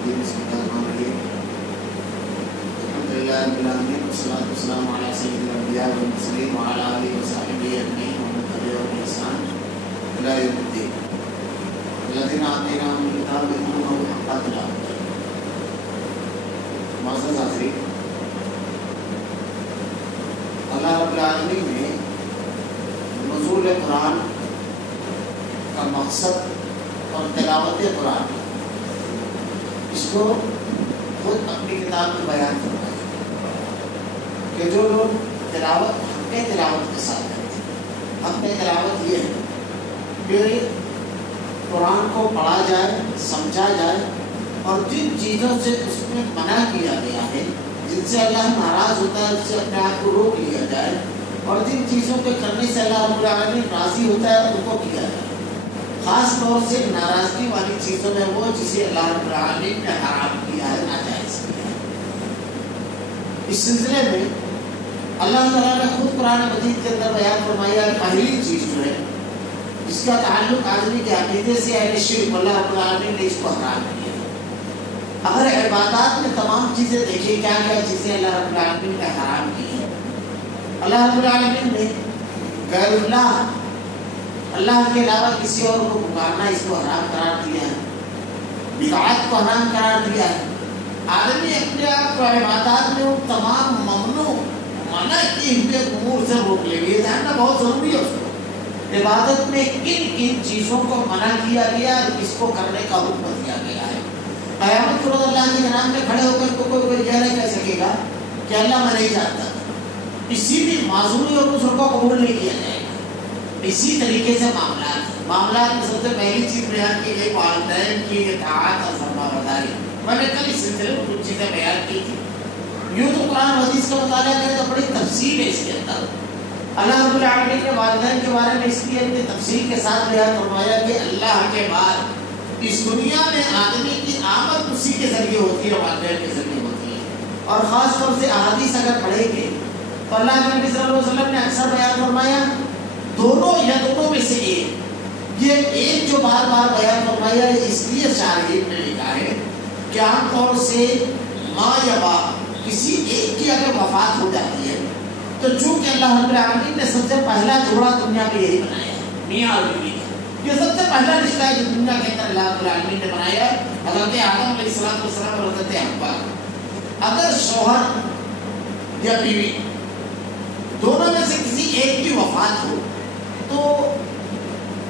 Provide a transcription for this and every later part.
بسم الله الرحمن الرحيم الحمد لله رب العالمين والصلاة والسلام على سيد الأنبياء والمرسلين وعلى آله وصحبه أجمعين ومن تبعهم بإحسان إلى يوم الدين الذين آتيناهم الكتاب يتلونه حق تلاوته. معزز حاضرین، اللہ رب العالمین نے نزول قرآن کا مقصد اور تلاوت قرآن اس کو خود اپنی کتاب میں بیان کرنا ہے کہ جو لوگ تلاوت حق تلاوت کے ساتھ کرتے ہیں. حق تلاوت یہ ہے کہ قرآن کو پڑھا جائے، سمجھا جائے اور جن چیزوں سے اس میں منع کیا گیا ہے، جن سے اللہ ناراض ہوتا ہے اس سے اپنے آپ کو روک لیا جائے، اور جن چیزوں کے کرنے سے اللہ رب العالمین راضی ہوتا ہے ان کو کیا جائے. خاص طور سے ناراضگی والی چیزوں میں وہ جسے اللہ رب العالمین نے حرام کیا ہے، ناجائز کیا ہے. اس سلسلے میں اللہ تعالیٰ نے خود قرآن مجید کے اندر بیان فرمایا پہلی چیز جو ہے جس کا تعلق آدمی کے عقیدے سے اہل شرک، اللہ رب العالمین نے اس کو حرام کیا ہے. اگر عبادات میں تمام چیزیں دیکھیں کیا کیا چیزیں اللہ رب العالمین نے حرام کی ہیں. اللہ رب العالمین نے غیر اللہ کے علاوہ کسی اور کو پکارنا اس کو حرام قرار دیا ہے، بدعات کو حرام قرار دیا ہے. آدمی اپنے آپ کو عبادات میں ان تمام ممنوع منع کیے ہوئے امور سے روک لے. یہ جاننا بہت ضروری ہے اس کو عبادت میں کن کن چیزوں کو منع کیا گیا اور کس کو کرنے کا حکم دیا گیا ہے. قیامت کے روز اللہ کے نام میں کھڑے ہو کر کوئی یہ نہیں کہہ سکے گا کہ اللہ میں نہیں جانتا. اسی بھی معذوری اور عذر کو قبول نہیں کیا جائے گا. اسی طریقے سے معاملات میں سب سے پہلی چیز بیان کی گئی والدین کی اطاعت اور فرمانبرداری. میں نے کل اس سلسلے میں کچھ چیزیں بیان کی تھی. یوں تو قرآن حدیث کا مطالعہ کریں تو بڑی تفصیل ہے اس کے اندر. اللہ رب العالمین نے والدین کے بارے میں اس لیے اپنی تفصیل کے ساتھ بیان فرمایا کہ اللہ کے بعد اس دنیا میں آدمی کی آمد اسی کے ذریعے ہوتی ہے، والدین کے ذریعے ہوتی ہے. اور خاص طور سے احادیث اگر پڑھیں گے تو اللہ کے نبی صلی اللہ علیہ وسلم نے اکثر بیان فرمایا دونوں یا دونوں میں سے ایک. یہ ایک جو بار بار بیان فرمایا ہے اس لیے شارحین نے لکھا ہے کہ عام طور سے ماں یا باپ کسی ایک کی اگر وفات ہو جاتی ہے تو چونکہ اللہ رب العالمین نے سب سے پہلا جوڑا دنیا میں یہی بنایا ہے، میاں اور بیوی کا. یہ سب سے پہلا رشتہ ہے جو دنیا کے اندر اللہ رب العالمین نے بنایا ہے، حضرت آدم علیہ السلام اور حضرت حوا. اگر شوہر یا بیوی دونوں میں سے کسی ایک کی وفات ہو تو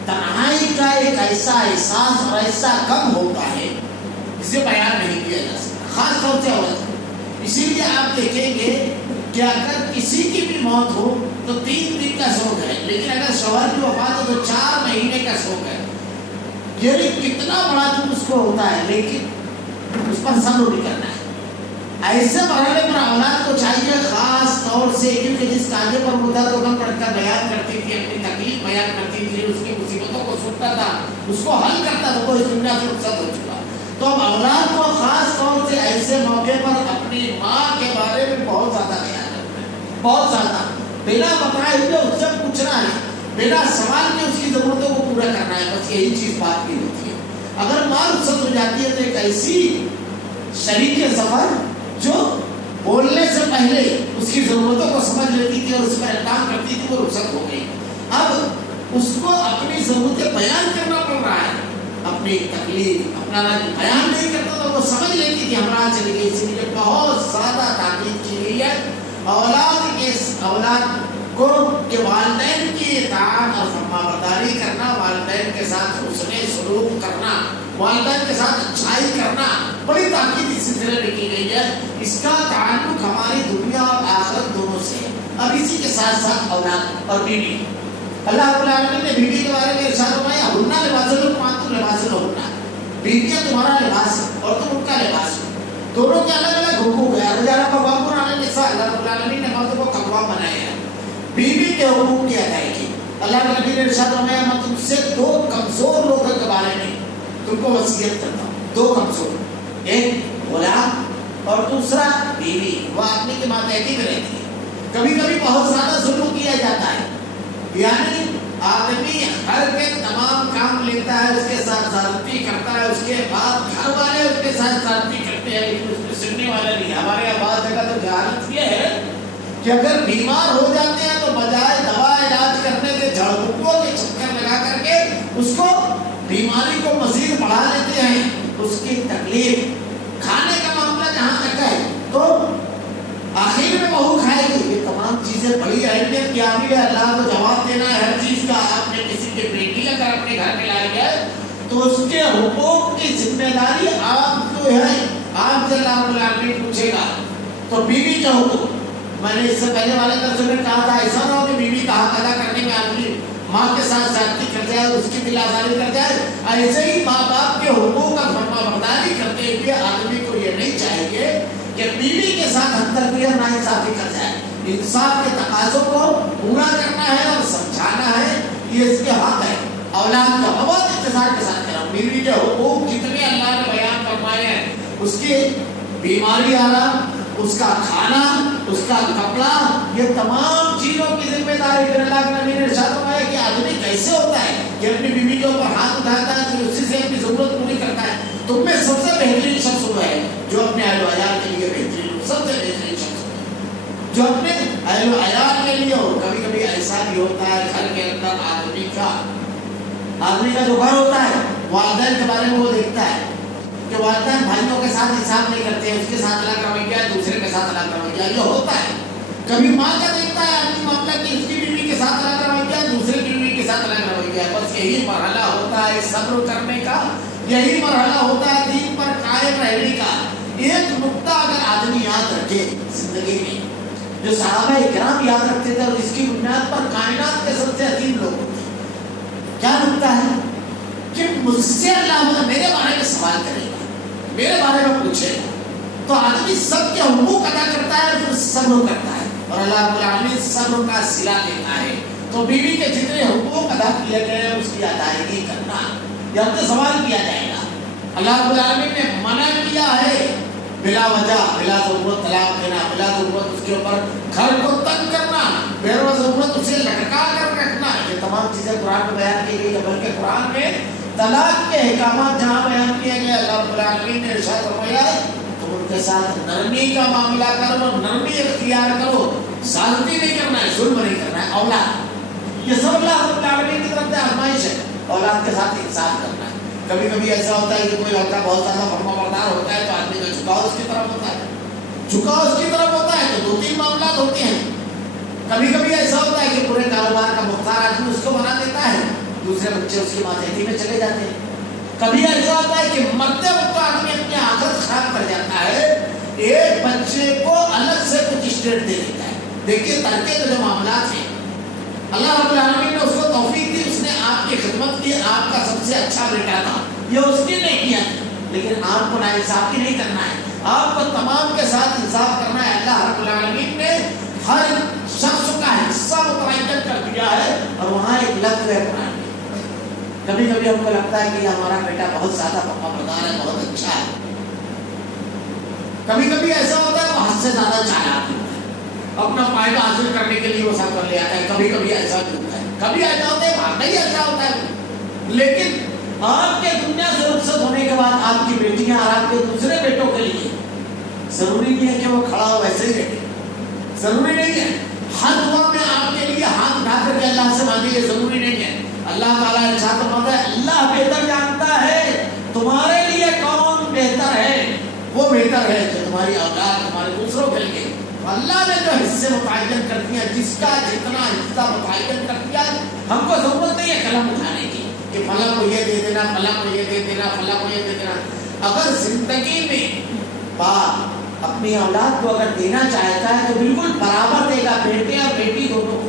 تنہائی کا ایک ایسا احساس اور ایسا غم ہوتا ہے جسے بیان نہیں کیا جا سکتا، خاص طور سے عورت. اسی لیے آپ دیکھیں گے کہ اگر کسی کی بھی موت ہو تو 3 دن کا شوق ہے، لیکن اگر شوہر کی وفات ہو تو 4 مہینے کا شوق ہے. یہ کتنا بڑا دن اس کو ہوتا ہے، لیکن اس پر صبر بھی کرنا ہے. ایسے مرحلے پر اولاد کو چاہیے خاص طور سے، کیونکہ جس تانے پر مدت و غم پڑھ کر بیان کرتی تھی، اپنی تکلیف بیان کرتی تھی، اس کی مصیبتوں کو سنتا تھا، اس کو حل کرتا تھا، وہ اس دنیا سے رخصت ہو چکا. تو اب اولاد کو خاص طور سے ایسے موقع پر اپنی ماں کے بارے میں بہت زیادہ خیال رکھنا ہے، بہت زیادہ بنا بتائے ہوئے اس سے پوچھنا ہے، بنا سوال کے اس کی ضرورتوں کو پورا کرنا ہے. بس یہی چیز بات کی ہوتی ہے. اگر ماں رخصت ہو جاتی ہے تو ایک ایسی شریک سفر جو بولنے سے پہلے اس کی ضرورتوں کو سمجھ لیتی تھی اور اس پر احکام کرتی تھی، وہ رخصت ہو گئی. اب اس کو اپنی ضرورتیں بیان کرنا پڑ رہا ہے، اپنی تکلیف اپنا بیان نہیں کرتا تو وہ سمجھ لیتی تھی ہمارا چلی گئی. اس لیے بہت زیادہ تاکید کی گئی ہے اولاد کو کہ والدین کی اطاعت اور فرمانبرداری کرنا، والدین کے ساتھ حسن سلوک کرنا، والدین کے ساتھ اچھائی کرنا بڑی تاکید اس سلسلے میں کی گئی ہے. اس کا تعلق ہماری دنیا اور آخرت دونوں سے ہے. اب اسی کے ساتھ ساتھ اولاد اور بیوی. اللہ رب العالمین نے بیوی کے بارے میں ارشاد فرمایا ہننا لباس لکم وانتم لباس لہن. بیویاں تمہارا لباس ہے اور تم ان کا لباس ہو. دونوں کے الگ الگ حقوق ہیں. الرجال قوامون علی النساء، اللہ رب العالمین نے مردوں کو قوام بنایا ہے. بیوی کے حقوق کی ادائیگی اللہ کے نبی نے ارشاد فرمایا میں تم سے 2 کمزور لوگوں کے بارے میں تم کو وصیت کرتا ہوں. 2 کمزور، ایک غلام اور دوسرا بیوی. وہ آدمی کے ماتحتی میں رہتی ہے. کبھی کبھی بہت زیادہ ظلم کیا جاتا ہے، یعنی آدمی گھر کے تمام کام لیتا ہے، اس کے ساتھ زیادتی کرتا ہے، اس کے بعد گھر والے اس کے ساتھ زیادتی کرتے ہیں، لیکن اس کو سننے والا نہیں۔ ہمارے یہاں بعض جگہ تو جہالت یہ ہے کہ اگر بیمار ہو جاتے ہیں تو بجائے دوا علاج کرنے کے جھاڑ بوٹیوں کے چکر لگا کر کے اس کو بیماری کو مزید بڑھا لیتے ہیں۔ اس کی تکلیف کھانے کا معاملہ جہاں تک ہے تو آخر میں بہو کھائے گی۔ یہ تمام چیزیں بڑی اہمیت کی حامل ہے۔ اللہ کو جواب دینا ہے ہر چیز کا۔ آپ نے کسی کی بیٹی اگر اپنے گھر میں لائی ہے تو اس کے حقوق کی ذمہ داری آپ کو ہے، آپ سے اللہ رب العالمین پوچھے گا۔ تو بیوی کے حقوق، میں نے اس سے پہلے والے درس میں کہا تھا ایسا نہ ہو کہ بیوی کا حق ادا کرنے میں آدمی ماں کے ساتھ زیادتی کر جائے اور اس کی دل آزاری کر جائے۔ ایسے ہی ماں باپ کے حقوق کا فرما برداری کرتے ہوئے آدمی کو یہ نہیں چاہیے کہ بیوی کے ساتھ حد تک ناانصافی کر جائے۔ انصاف کے تقاضوں کو پورا کرنا ہے اور سمجھانا ہے، یہ اس کے حق ہے۔ اولاد کا بہت اختصار کے ساتھ کرا، بیوی کے حقوق جتنے اللہ نے بیان فرمائے ہیں، اس کی بیماری آنا، اس کا کھانا، اس کا کپڑا، یہ تمام چیزوں کی ذمہ داری پھر اللہ کے نبی نے ارشاد فرمایا کہ آدمی کیسے ہوتا ہے کہ اپنی بیوی کے اوپر ہاتھ اٹھاتا ہے تو اسی سے اپنی ضرورت پوری کرتا ہے۔ تم میں سب سے بہترین شخص وہ ہے جو اپنے اہل و عیال کے لیے بہترین، سب سے بہترین شخص جو اپنے اہل و عیال کے لیے ہو۔ کبھی کبھی ایسا بھی ہوتا ہے گھر کے اندر آدمی کا جو گھر ہوتا ہے والدین کے بارے میں وہ دیکھتا ہے کہ والدین بھائیوں کے ساتھ حساب نہیں کرتے ہیں، اس کے ساتھ الگ رویہ ہے، دوسرے کے ساتھ الگ رویہ ہے، یہ ہوتا ہے۔ کبھی ماں کا دیکھتا ہے آدمی معاملہ کہ اس کی بیوی کے ساتھ الگ رویہ ہے، دوسرے کی بیوی کے ساتھ الگ رویہ ہے۔ بس یہی مرحلہ ہوتا ہے صبر کرنے کا، یہی مرحلہ ہوتا ہے دین پر قائم رہنے کا۔ ایک نقطہ اگر آدمی یاد رکھے زندگی میں، جو صحابہ کرام یاد رکھتے تھے اور اس کی بنیاد پر کائنات کے سب سے عظیم لوگ ہوتے ہیں، کیا نقطہ ہے کہ مجھ سے اللہ میرے بارے میں سوال کرے گا، میرے بارے میں پوچھے گا، تو آدمی سب کے حقوق ادا کرتا ہے اور صبر کرتا ہے، اور اللہ رب العالمین صبر کا صلہ دیتا ہے۔ تو بیوی کے جتنے حقوق ادا کیے گئے ہیں اس کی ادائیگی کرنا، یا تو سوال کیا جائے گا۔ اللہ رب العالمین نے منع کیا ہے بلا وجہ، بلا ضرورت طلاق دینا، بلا ضرورت اس کے اوپر گھر کو تنگ کرنا، بلا ضرورت اسے لٹکا کر رکھنا۔ یہ تمام چیزیں قرآن میں بیان کی گئی ہے، بلکہ قرآن میں طلاق کے احکامات جہاں بیان کیے گئے اللہ رب العالمین نے ارشاد فرمایا تم ان کے ساتھ نرمی کا معاملہ کرو، نرمی اختیار کرو، زیادتی نہیں کرنا ہے، ظلم نہیں کرنا ہے۔ اولاد، یہ سب اللہ رب العالمین کی طرف سے آزمائش ہے، اولاد کے ساتھ انصاف کرنا ہے۔ کبھی کبھی ایسا ہوتا ہے کہ کوئی لڑکا بہت زیادہ فرما بردار ہوتا ہے تو آدمی کا جھکاؤ اس کی طرف ہوتا ہے، جھکاؤ اس کی طرف ہوتا ہے تو دو تین معاملات ہوتے ہیں۔ کبھی کبھی ایسا ہوتا ہے کہ پورے کاروبار کا مختار آدمی اس کو بنا دیتا ہے، دوسرے بچے اس کی ماتحتی میں چلے جاتے ہیں۔ کبھی ایسا ہوتا ہے کہ مرتے وقت آدمی اپنی عادت خراب کر جاتا ہے، ایک بچے کو الگ سے کچھ اسٹیٹ دے دیتا ہے۔ دیکھیے ترکے کے جو معاملات ہیں اللہ رب العالمین نے اس کو توفیق دی، اس نے آپ کی خدمت کی، آپ کا سب سے اچھا بیٹا تھا، یہ اس کی نہیں کیا، لیکن آپ کو ناانصافی نہیں کرنا ہے، آپ کو تمام کے ساتھ انصاف کرنا ہے۔ اللہ رب العالمین نے ہر شخص کا حصہ متعین کر دیا ہے، اور وہاں ایک لفظ ہے قرآن میں۔ کبھی کبھی ہم کو لگتا ہے کہ ہمارا بیٹا بہت زیادہ فرما بردار ہے، بہت اچھا ہے، کبھی کبھی ایسا ہوتا ہے وہ حد سے زیادہ چالاک ہوتا ہے، اپنا فائدہ حاصل کرنے کے لیے وہ سب کر لے آتا ہے۔ کبھی کبھی ایسا بھی ہوتا ہے، کبھی ایسا ہوتا ہے واقعی ایسا ہوتا ہے، لیکن آپ کے دنیا سے رخصت ہونے کے بعد آپ کی بیٹیاں اور آپ کے دوسرے بیٹوں کے لیے ضروری نہیں ہے کہ وہ کھڑا ہو ویسے ہی رہے، ضروری نہیں ہے ہر دعا میں آپ کے لیے ہاتھ اٹھا کر کے اللہ سے مانگے، یہ ضروری نہیں ہے۔ اللہ تعالیٰ ارشاد فرماتا ہے اللہ بہتر جانتا ہے تمہارے لیے کون بہتر ہے، وہ بہتر ہے جو تمہاری اولاد تمہارے دوسروں کے لیے۔ اللہ نے جو حصے متعین کر دیا، جس کا جتنا حصہ متعین کر دیا، ہم کو ضرورت نہیں ہے قلم اٹھانے کی کہ فلاں کو یہ دے دینا، فلاں کو یہ دے دینا، فلاں کو یہ دے دینا۔ اگر زندگی میں باپ اپنی اولاد کو اگر دینا چاہتا ہے تو بالکل برابر دے گا، بیٹے اور بیٹی دونوں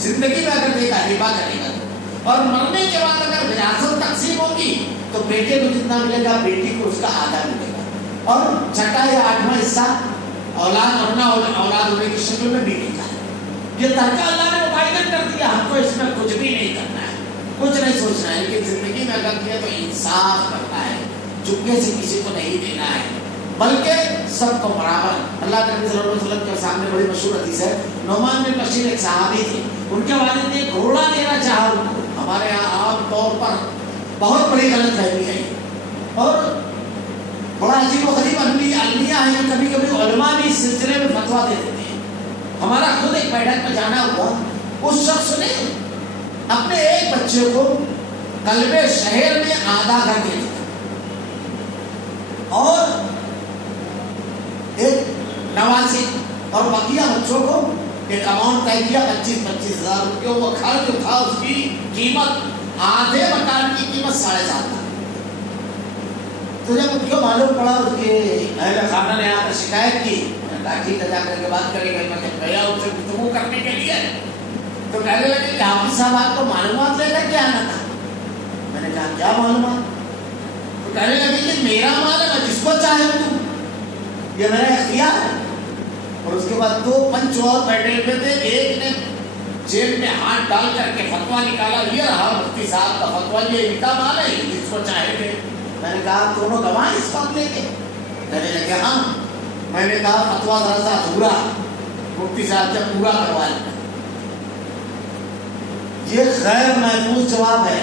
زندگی میں اگر دے گا ہبہ کرے گا، اور مرنے کے بعد اگر وراثت تقسیم ہوگی تو بیٹے کو جتنا ملے گا بیٹی کو اس کا آدھا ملے گا، اور چھٹا یا آٹھواں حصہ اولاد اولاد ہونے کی شکل میں بیٹی کا ہے۔ یہ ترکہ اللہ نے متعین کر دیا، ہم کو اس میں کچھ بھی نہیں کرنا ہے، کچھ نہیں سوچنا ہے، لیکن زندگی میں اگر کیا تو انصاف کرنا ہے، چپکے سے کسی کو نہیں دینا ہے، بلکہ سب کو برابر. اللہ کے نبی صلی اللہ علیہ وسلم کے سامنے بڑی مشہور حدیث ہے. نعمان بن بشیر ایک صحابی تھے, ان کے والد نے گھوڑا دینا چاہا ان کو. ہمارے یہاں عام طور پر بہت بڑی غلط فہمی ہے اور بڑا عجیب و غریب المیہ ہے. کبھی کبھی علماء بھی اس سلسلے میں فتویٰ دے دیتے ہیں. ہمارا خود ایک بیٹھک میں جانا ہوا, اس شخص نے اپنے ایک بچے کو قلب شہر میں آدھا کر دیا اور ایک نواسی اور بقیہ بچوں کو ایک اماؤنٹ طے کیا 25,000 روپئے. وہ گھر جو تھا اس کی قیمت آدھے مکان کی قیمت 7.5 لاکھ. تو جب ان کو معلوم پڑا اس کے اہل خانہ نے آ کر شکایت کی, ٹھیک ہے جا کر کے بات کرے گا. میں گیا ان سے گفتگو کرنے کے لیے تو کہنے لگے کہ حافظ صاحب آپ کو معلومات لے کر کے آنا تھا. میں نے کہا کیا معلومات؟ تو کہنے لگے کہ میرا مال ہے, میں جس کو چاہے دوں, یہ میرا اختیار ہے. اور اس کے بعد 2 پنچ اور بیٹھے ہوئے تھے. ایک نے جیب میں ہاتھ ڈال کر کے فتویٰ نکالا, یہ رہا مفتی صاحب کا فتویٰ, یہ ان کا مال ہے, جس کو چاہے گے. میں نے کہا دونوں گواہ اس معاملے کے؟ کہنے لگے ہاں. میں نے کہا فتویٰ ذرا سا ادھورا, مفتی صاحب جب پورا کروا لیں. یہ غیر محفوظ جواب ہے.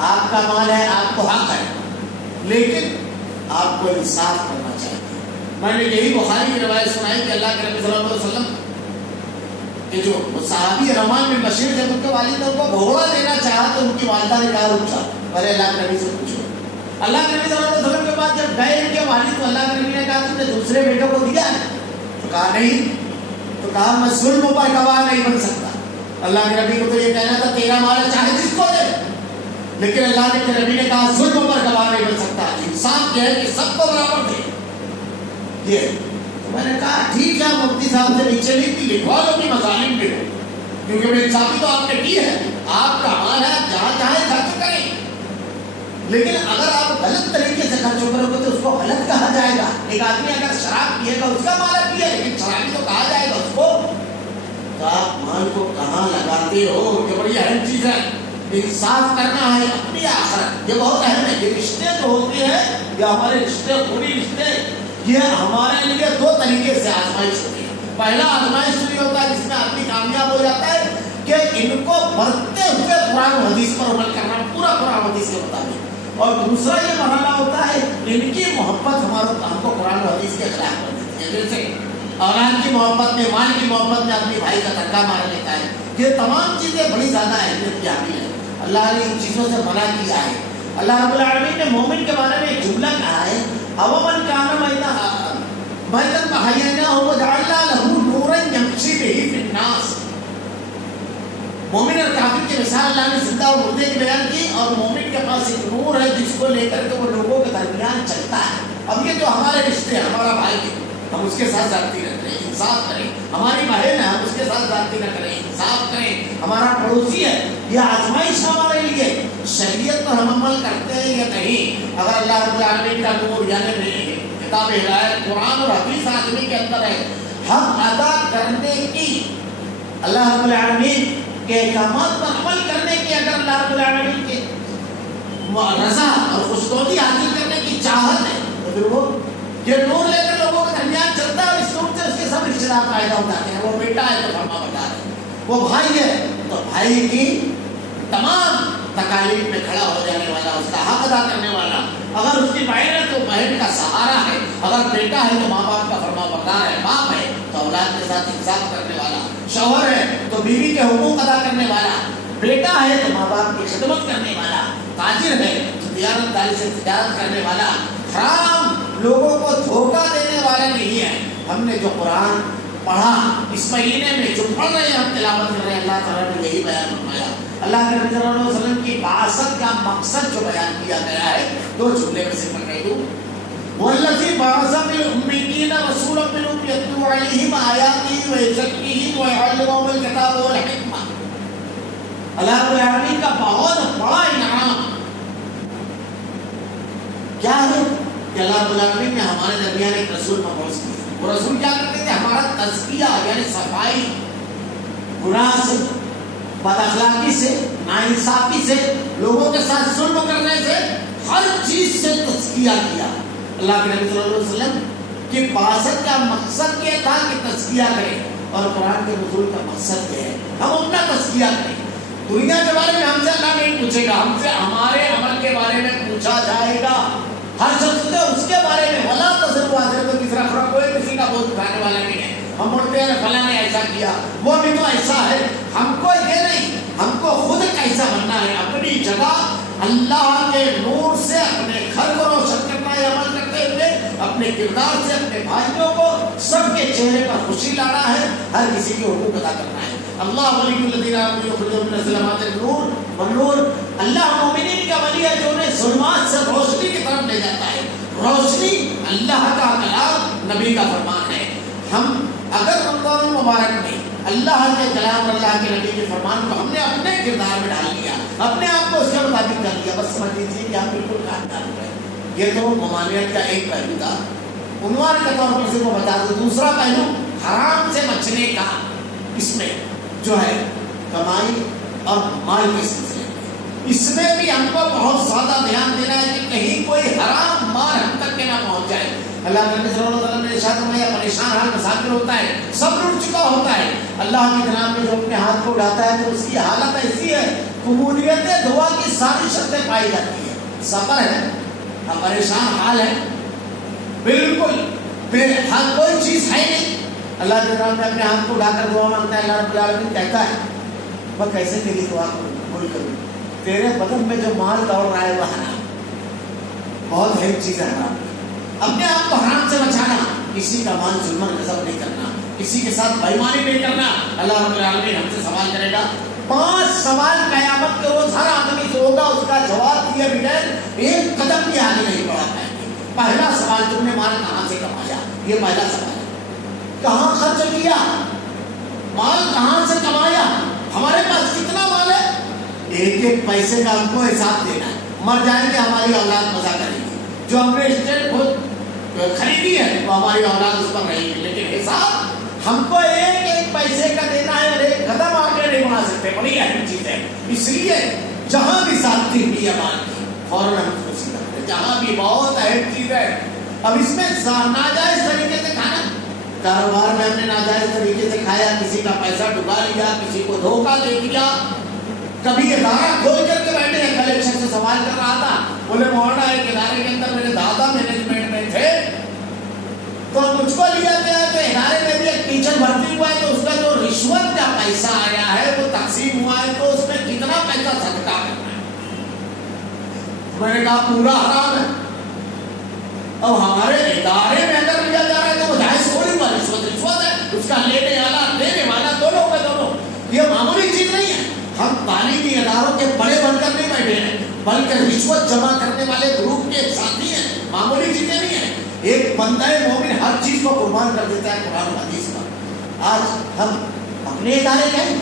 آپ کا مال ہے, آپ کو حق ہے, لیکن آپ کو انصاف کرنا چاہیے. میں نے یہی بخاری کی روایت سنائی کہ اللہ کے نبی صلی اللہ علیہ وسلم کہ جو صحابی نعمان بن بشیر جب ان کے والد نے ان کو گھوڑا دینا چاہا تو ان کی والدہ نے کہا رک جاؤ, پہلے اللہ کے نبی سے پوچھو. اللہ کے نبی صلی اللہ علیہ وسلم کے بعد جب گئے ان کے والد تو اللہ کے نبی نے کہا تم نے دوسرے بیٹوں کو دیا ہے؟ تو کہا نہیں. تو کہا میں ظلم پر گواہ نہیں بن سکتا. اللہ کے نبی کو تو یہ کہنا تھا تیرا مال چاہے جس کو دے, لیکن اللہ کے نبی نے کہا ظلم پر گواہ نہیں بن سکتا. انصاف یہ ہے کہ سب کو برابر دے. یہ تو میں نے کہا ٹھیک ہے, مفتی صاحب سے نیچے لکھوا لو کہ مظالم بھی ہو, کیونکہ بے انصافی تو آپ نے کی ہے. آپ کا مال ہے, جہاں چاہے خرچ کریں, لیکن اگر آپ غلط طریقے سے خرچ کرو گے تو اس کو غلط کہا جائے گا. ایک آدمی اگر شراب پیے گا اس کا مال پیے, لیکن شرابی تو کہا جائے گا اس کو. تو آپ مال کو کہاں لگاتے ہو, یہ بڑی اہم چیز ہے. انصاف کرنا ہے اپنی آخرت, یہ بہت اہم ہے. یہ رشتے جو ہوتے ہیں, یہ ہمارے رشتے, پوری رشتے, یہ ہمارے لیے 2 طریقے سے آزمائش ہوتی ہے. پہلا آزمائش یہ ہوتا ہے جس میں آدمی کامیاب ہو جاتا ہے کہ ان کو بڑھتے ہوئے قرآن و حدیث پر عمل کرنا, پورا قرآن و حدیث کے مطابق. اور دوسرا یہ مرحلہ ہوتا ہے ان کی محبت ہم کو قرآن و حدیث کے خلاف کر دیتی ہے. جیسے اولاد کی محبت میں, مال کی محبت میں آدمی بھائی کا دھکا مار لیتا ہے. یہ تمام چیزیں بڑی زیادہ اہمیت کی حامل ہیں. اللہ نے ان چیزوں سے منع کیا ہے. اللہ رب العالمین نے مومن کے بارے میں ایک جملہ کہا ہے, اومن کان میتن فاحییناہ وجعلنا لہ نورا یمشی بہ فی الناس. مومن اور کافر کی مثال اللہ نے زندہ اور مردے کی بیان کی, اور مومن کے پاس ایک نور ہے جس کو لے کر کے وہ لوگوں کے درمیان چلتا ہے. اب یہ جو ہمارے رشتے ہیں, ہمارا بھائی ہے, ہم اس کے ساتھ زیادتی نہ کریں, انصاف کریں. ہماری بہن ہے, ہم اس کے ساتھ زیادتی نہ کریں, انصاف کریں. ہمارا پڑوسی ہے, یہ آزمائش ہمارے لیے. شریعت پر ہم عمل کرتے ہیں یا نہیں, اگر اللہ رب العالمین کا نور یعنی کتاب ہدایت قرآن اور حدیث آدمی کے اندر ہے, حق ادا کرنے کی, اللہ رب العالمین کے احکامات پر عمل کرنے کی اگر اللہ رب العالمین کے رضا اور خوشنودی حاصل کرنے کی چاہت ہے, تو پھر وہ یہ نور لے کر لوگوں کے درمیان چلتا ہے, اور اس نور سے اس کے سب رشتے دار فائدہ اٹھاتے ہیں. وہ بیٹا ہے تو فرما بردار ہے, وہ بھائی ہے تو بھائی کی تمام تکالیف میں کھڑا ہو جانے والا, اس کا حق ادا کرنے والا. اگر اس کی بہن ہے تو بہن کا سہارا ہے, اگر بیٹا ہے تو ماں باپ کا فرما بردار ہے, باپ ہے تو اولاد کے ساتھ انصاف کرنے والا, شوہر ہے تو بیوی کے حقوق ادا کرنے والا, بیٹا ہے تو ماں باپ کی خدمت کرنے والا, تاجر ہے تو تجارت داری سے تجارت کرنے والا, حرام لوگوں کو دھوکہ دینے والا نہیں ہے. ہم نے جو قرآن پڑھا اس مہینے میں, جو پڑھ رہے ہیں ہم تلاوت کر رہے ہیں, اللہ تعالیٰ نے یہی بیان فرمایا. اللہ کے نبی صلی اللہ علیہ وسلم کی بعثت کا مقصد جو بیان کیا گیا ہے 2 جملے میں سے پڑھ رہی ہوں. والذی بعث فی الامیین رسولا منہم یتلو علیہم آیاتہ ویزکیہم ویعلمہم الکتاب والحکمہ. اللہ رب العالمین کا بہت بڑا انعام کیا ہے کہ اللہ رب العالمین نے ہمارے درمیان ایک رسول مبعوث کیا. وہ رسول کیا کرتے تھے, ہمارا تزکیہ یعنی صفائی, گناہ سے, بد اخلاقی سے, ناانصافی سے, لوگوں کے ساتھ ظلم کرنے سے, ہر چیز سے تزکیہ کیا. اللہ کے نبی صلی اللہ علیہ وسلم کہ بعثت کا مقصد یہ تھا کہ تزکیہ کریں، اور قرآن کے نزول کا مقصد یہ ہے ہم اپنا تزکیہ کریں۔ دنیا کے بارے میں ہم سے اللہ نہیں پوچھے گا، ہم سے ہمارے عمل کے بارے میں پوچھا جائے گا۔ ہر شخص سے اس کے بارے میں ولا تصرف حاصل تو کس طرح کوئی کسی کا بوجھ اٹھانے والا نہیں ہے۔ ہم بولتے ہیں فلاں نے ایسا کیا، وہ بھی تو ایسا ہے، ہم کو یہ نہیں، ہم کو خود کیسا بننا ہے، اپنی جگہ اللہ کے نور سے اپنے گھر کو روشن کرنا ہے، عمل کرتے ہوئے اپنے کردار سے اپنے بھائیوں کو سب کے چہرے پر خوشی لانا ہے، ہر کسی کے حقوق ادا کرنا ہے۔ اللہ ولی الذین آمنوا یخرجهم من الظلمات الى النور والنور، اللہ مومنین کا ولی ہے جو انہیں ظلمات سے روشنی کی طرف لے جاتا ہے۔ روشنی اللہ کا کلام، نبی کا فرمان ہے۔ ہم اگر رمضان المبارک میں اللہ کے کلام، اللہ کے نبی کے فرمان کو ہم نے اپنے کردار میں ڈال لیا، اپنے آپ کو اس کے مطابق کر لیا، بس سمجھ لیجیے کہ ہم بالکل کامیاب ہوئے۔ یہ تو ممانعت کا ایک پہلو تھا، عنوان کے طور پر صرف بتا دوں۔ دوسرا پہلو حرام سے بچنے کا، اس میں جو ہے کمائی اور مال کے سلسلے میں، اس میں بھی ہم کو بہت زیادہ دھیان دینا ہے کہ کہیں کوئی حرام مال ہم تک کے نہ پہنچ جائے۔ اللہ کے نبی صلی اللہ علیہ وسلم نے ارشاد فرمایا پریشان حال مسافر ہوتا ہے، سب لٹ چکا ہوتا ہے، اللہ کی جناب میں جو اپنے ہاتھ کو اڑاتا ہے تو اس کی حالت ایسی ہے، قبولیت دعا کی ساری شرطیں پائی جاتی ہے۔ سفر ہے، پریشان حال ہے، بالکل ہر کوئی چیز ہے نہیں، اللہ کے نام میں اپنے ہاتھ کو اڑا کر دعا مانگتا ہے۔ اللہ رب العالمین کہتا ہے میں کیسے تیری دعا قبول کروں، تیرے بدن میں جو مال دوڑ رہا ہے وہ حرام، بہت اہم چیز ہے حرام۔ اپنے آپ کو حرام سے بچانا، کسی کا مال ظلم غصب نہیں کرنا، کسی کے ساتھ بے ایمانی نہیں کرنا۔ اللہ رب العالمین ہم سے سوال کرے گا، 5 سوال قیامت کے روز ہر آدمی سے ہوگا، اس کا جواب دیے بغیر ایک قدم بھی آگے نہیں بڑھا پائیں گے۔ پہلا سوال، تم نے مال کہاں سے کمایا، یہ پہلا سوال ہے۔ کہاں خرچ کیا، مال کہاں سے کمایا، ہمارے پاس کتنا مال ہے، ایک ایک پیسے کا ہم کو حساب دینا ہے۔ مر جائیں گے ہماری اولاد مزہ کرے گی، جو ہم نے اسٹیٹ خود خریدی ہے وہ ہماری اولاد اس پر رہے گی، لیکن حساب ہم کو ایک ایک پیسے کا دینا ہے اور ایک قدم آگے نہیں بڑھا سکتے۔ بڑی اہم چیز ہے، اس لیے جہاں بھی ساتھی ہوئی ہے مال کی فوراً ہم کو سیدھا کریں، جہاں بھی بہت اہم چیز ہے۔ اب اس میں ناجائز طریقے سے کھانا، کاروبار میں ہم نے ناجائز طریقے سے کھایا، کسی کا پیسہ ڈبا لیا، کسی کو دھوکہ دے دیا، کبھی ادارہ کھول کر کے بیٹھے ہیں۔ کل ایک شخص سے سوال کر رہا تھا، بولے مولانا ایک ادارے کے اندر میرے دادا مینجمنٹ میں تھے تو مجھ کو لیا گیا کہ ادارے میں بھی ایک ٹیچر بھرتی ہوا ہے تو اس کا جو رشوت کا پیسہ آیا ہے وہ تقسیم ہوا ہے تو اس میں کتنا پیسہ صدقہ کرنا ہے۔ میں نے کہا پورا حرام ہے۔ اب ہمارے ادارے میں اگر لیا جا رہا ہے تو وہ جائز تھوڑی ہوا، رشوت ہے، اس کا لینے والا دینے والا دونوں کا دونوں، یہ معمولی چیز نہیں ہے۔ ہم تعلیمی اداروں کے بڑے بن کر نہیں بیٹھے ہیں، بلکہ رشوت جمع کرنے والے گروپ کے ساتھی ہیں، معمولی چیزیں نہیں ہیں۔ ایک بندہ مومن ہر چیز کو قربان کر دیتا ہے قرآن و حدیث پر۔ آج ہم اپنے ادارے ہیں،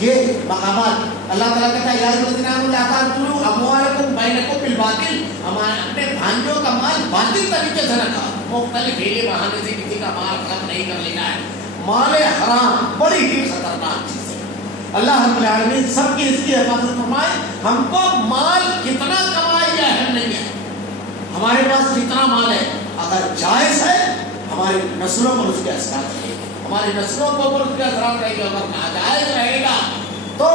یہ مقامات اللہ تعالیٰ کہتا ہے یا الذین آمنوا لا تأکلوا اموالکم بینکم بالباطل، ہمارے اپنے بھائیوں کا مال باطل طریقے سے رکھا، مختلف ہیلے بہانے سے کسی کا مال ختم نہیں کر لینا ہے۔ مال حرام بڑی ہی خطرناک چیز ہے۔ اللہ رب العالمین سب کی اس کی حفاظت فرمائے۔ ہم کو مال کتنا کمائے یہ اہم نہیں ہے، ہمارے پاس کتنا مال ہے، اگر جائز ہے ہماری نسلوں پر اس کے اثرات رہے گا، ہماری نسلوں کے اوپر اس کے اثرات رہے گا۔ اگر ناجائز رہے گا تو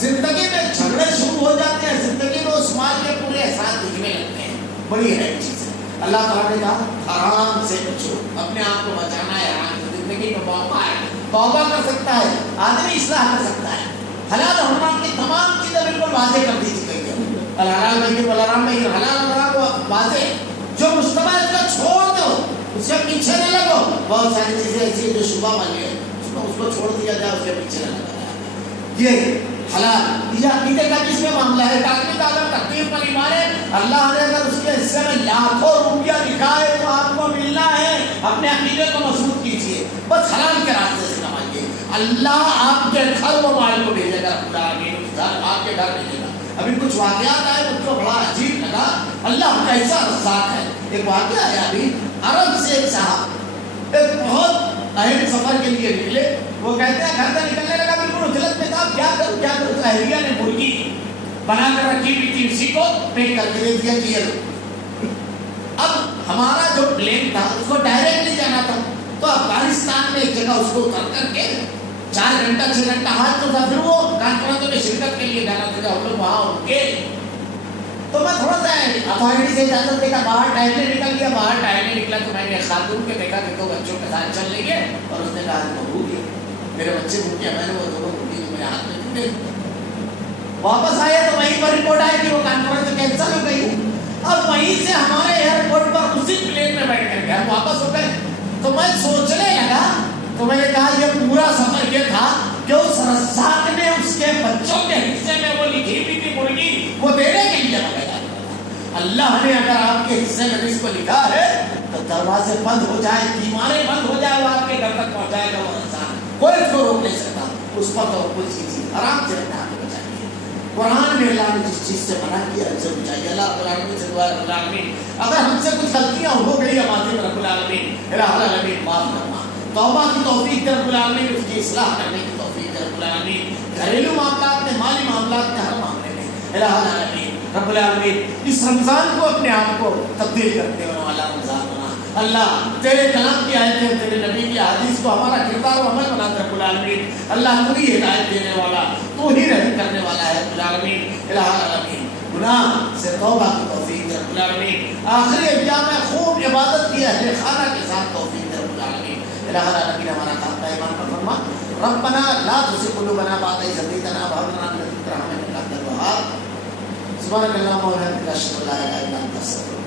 زندگی میں جھگڑے شروع ہو جاتے ہیں، زندگی میں اس مال کے پورے احساس دکھنے لگتے ہیں، بڑی اہم چیز ہے۔ اللہ تعالیٰ نے کہا حرام سے بچو، اپنے آپ کو بچانا ہے حرام سے۔ زندگی میں موقع ہے، توبہ کر سکتا ہے آدمی، اصلاح کر سکتا ہے۔ حلال اور حرام کی تمام چیزیں بالکل واضح کر دی گئی ہیں، الحلال میں والحرام میں، حلال اور حرام کو واضح، جو مشتبہ اس کا چھوڑ دو، اس کے پیچھے نہ لگو۔ بہت ساری چیزیں ایسی ہیں جو شبہ والی ہے، اس کو چھوڑ دیا جائے، اس کے پیچھے نہ لگا جائے۔ یہ حلال یہ عقیدے کا کس میں معاملہ ہے، آدمی کا اگر تقدیر پر ایمان ہے، اللہ نے اگر اس کے حصے میں لاکھوں روپیہ لکھا ہے تو آپ کو ملنا ہے، اپنے عقیدے کو مضبوط کیجیے، بس حلال کے راستے سے کمائیے۔ اللہ آپ کے گھر موبائل کو بھیجے گا، آپ کے گھر بھیجے گا۔ ابھی کچھ واقعات آئے مجھ کو بڑا عجیب لگا، اللہ کیسا رزاق ہے۔ ایک واقعہ ہے، ابھی عرب سے ایک صاحب ایک بہت اہم سفر کے لیے نکلے، وہ کہتے ہیں گھر سے نکلنے لگا، بالکل اجلت میں تھا، کیا کروں کیا کروں، تو اہلیہ نے مرغی بنا کر رکھی ہوئی تھی، اسی کو پیک کر کے دے دیا کہ یہ اب ہمارا جو پلین تھا اس کو ڈائریکٹ اس کو اتر کر کے 4 گھنٹہ 6 گھنٹہ ہاتھ تو تھا، پھر وہ کانفرنسوں میں شرکت کے لیے جانا تھا، ہم لوگ وہاں ان کے تو میں تھوڑا سا اتھارٹی سے اجازت دے کر باہر ٹہلنے نکل گیا. باہر ٹہلنے نکلا تو میں نے ایک خاتون کے دیکھا کہ 2 بچوں کے ساتھ چل رہی ہے اور اس نے کہا کہ بھول گیا میرے بچے بھول گیا. میں نے وہ 2 بھولی تو میرے ہاتھ میں ٹوٹے. واپس آئے تو وہیں پر رپورٹ آئی کہ وہ کانفرنس کینسل ہو گئی ہے. اب وہیں سے ہمارے ایئرپورٹ پر اسی پلین میں بیٹھ کر گیا واپس ہو گئے. تو میں سوچنے لگا تو میں نے کہا یہ پورا سفر یہ تھا کہ اس رزاق نے اس کے بچوں کے حصے میں وہ لکھی ہوئی تھی مرغی وہ دینے کے لیے بتایا. اللہ نے اگر آپ کے حصے میں اس کو لکھا ہے تو دروازے بند ہو جائے، دیواریں بند ہو جائے، وہ آپ کے گھر تک پہنچائے گا وہ انسان، کوئی اس کو روک نہیں سکتا. اس پر تو کوئی چیز آرام سے رہنا ہمیں بچائیے. قرآن میں اللہ نے جس چیز سے منع کیا اس سے بچائیے. اللہ رب العالمین سے دعا ہے رب العالمین اگر ہم سے کچھ غلطیاں ہو گئی ہمارے رب العالمین الہ العالمین معاف کرنا، توبہ کی توفیق دے رب العالمین، اس کی اصلاح کرنے کی توفیق دے رب العالمین. گھریلو معاملات میں، مالی معاملات میں، ہر معاملے میں الہ العالمین رب العالمین اس رمضان کو اپنے آپ کو تبدیل کرتے ہوئے والا رمضان بنا. اللہ تیرے کلام کی آیتیں، تیرے نبی کی حدیث کو ہمارا کردار و عمل بنا دے رب العالمین. اللہ تو ہی ہدایت دینے والا، تو ہی رحم کرنے والا ہے رب العالمین الہ العالمین. گناہ سے توبہ کی توفیق دے رب العالمین. آخری ایام میں خوب عبادت کی اہل خانہ کے ساتھ توفیق دے رب العالمین الہ العالمین. ہمارا خاتمہ ایمان پر فرما. ربنا لا تزغ قلوبنا بعد إذ هديتنا وهب لنا من لدنك رحمة إنك أنت الوهاب. سبحانك اللهم وبحمدك أشهد أن لا إله إلا أنت أستغفرك